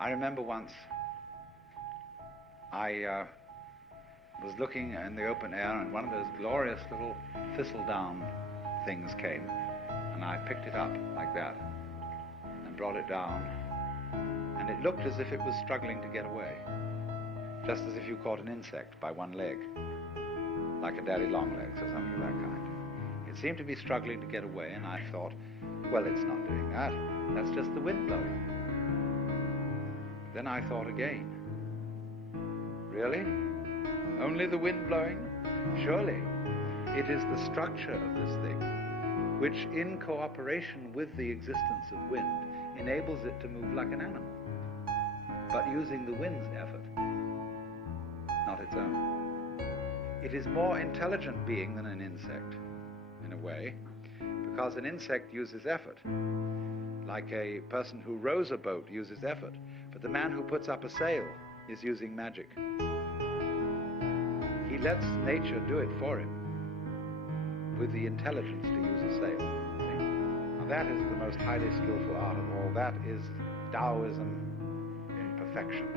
I remember once I was looking in the open air and one of those glorious little thistledown things came, and I picked it up like that and brought it down, and it looked as if it was struggling to get away, just as if you caught an insect by one leg, like a daddy long legs or something of that kind. It seemed to be struggling to get away, and I thought, well, it's not doing that, that's just the wind blowing. Then I thought again, really? Only the wind blowing? Surely it is the structure of this thing which, in cooperation with the existence of wind, enables it to move like an animal, but using the wind's effort, not its own. It is more intelligent being than an insect, in a way, because an insect uses effort, like a person who rows a boat uses effort, but the man who puts up a sail is using magic. He lets nature do it for him with the intelligence to use a sail. Now that is the most highly skillful art of all. That is Taoism in perfection.